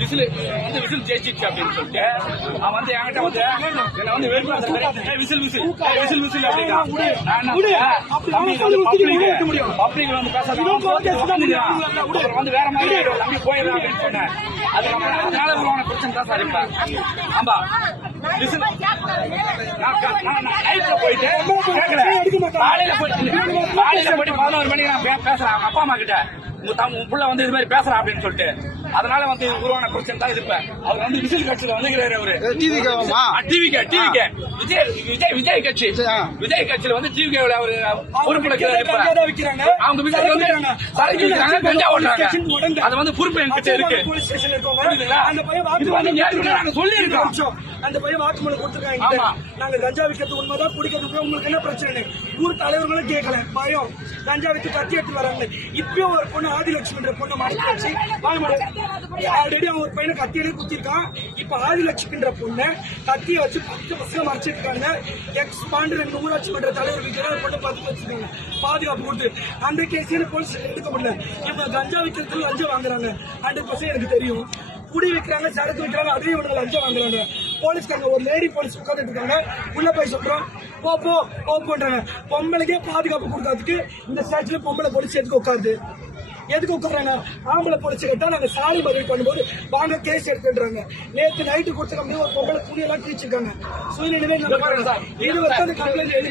Whistle whistle ஜெயிச்சிச்சு அப்படின்னு சொல்லிட்டு அவன் வந்து என்கிட்ட வந்து என்ன வந்து வெறுப்பு விசில் விசில் விசில் விசில் அப்படின்னா பப்ளிக் வந்து பேச வந்து வேற மாதிரி தம்பி போயிடலாம் அப்படின்னு சொன்னேன். அதுக்கப்புறம் அதனால உருவான பிரச்சனை தான் சார் இப்ப. ஆமா விசில் நைட்ல போயிட்டு காலையில போயிட்டு 11 மணிக்கு நான் பேசுறேன் அவங்க அப்பா அம்மா கிட்ட. உங்க புள்ள வந்து இது மாதிரி பேசுறான் அப்படின்னு சொல்லிட்டு அதனால வந்து உருவான பிரச்சனை தான் இது. அவர் வந்து விசில் கட்சியில வந்துக்கிறாரு. அவரு விஜய் கட்சி விஜய் கட்சியில வந்து டிவிகேல அவரு பொறுப்புல அவங்க விஜய் வந்து சரக்கு விற்கிறாங்க, கஞ்சா ஓடுறாங்க. அது வந்து பொறுப்பு என்கிட்ட இருக்கு. இது வந்து நாங்க சொல்லி இருக்கோம். அந்த பையன் வாக்குமூலம் கொடுத்துருக்காங்க. நாங்க கஞ்சா விற்கிறது உண்மைதான், குடிக்கிறது உங்களுக்கு என்ன பிரச்சனை? ஊர் தலைவர்களும் கேட்கல, பயம். கஞ்சா வித்து கத்தி எடுத்து வராங்க. இப்பயும் ஒரு பொண்ணு ஆதிலட்சுமின்ற பொண்ணு மறைச்சு வச்சு ஆல்ரெடி அவன் ஒரு பையனை கத்தியிலே குத்திருக்கான். இப்ப ஆதிலட்சுமின்ற பொண்ணு கத்தியை வச்சு 10 பசங்க மறைச்சிருக்காங்க. எக்ஸ் பாண்டு 2 ஊராட்சி மன்ற தலைவர் வீட்டில் பொண்ணு 10 வச்சிருக்காங்க பாதுகாப்பு கொடுத்து. அந்த கேஸையும் போலீஸ் எடுக்க முடியல. இவங்க கஞ்சா விற்கிறதுக்கு லஞ்சம் வாங்குறாங்க. 100% எனக்கு தெரியும். குடி விற்கிறாங்க, சரக்கு விற்கிறாங்க, அதையும் இவங்க லஞ்சம் வாங்குறாங்க. போலீஸ்காரங்க ஒரு லேடி போலீஸ் உட்காந்துட்டு இருக்காங்க. உள்ள போய் சொல்றோம் போன்றாங்க. பொம்பளைக்கே பாதுகாப்பு கொடுக்கறதுக்கு இந்த ஸ்டேட்ல பொம்பளை போலீஸ் எதுக்கு உட்காராங்க? ஆம்பளை போலீஸ் கேட்டா நாங்க சாரி பதிவு பண்ணும்போது வாங்க கேஸ் எடுத்துறாங்க. நேற்று நைட்டு கொடுத்த கம்பெனி ஒரு பொம்பளை துணியெல்லாம் கிழிச்சிருக்காங்க. சுயநினைவே இது வந்து கம்ப்ளைண்ட் எழுதி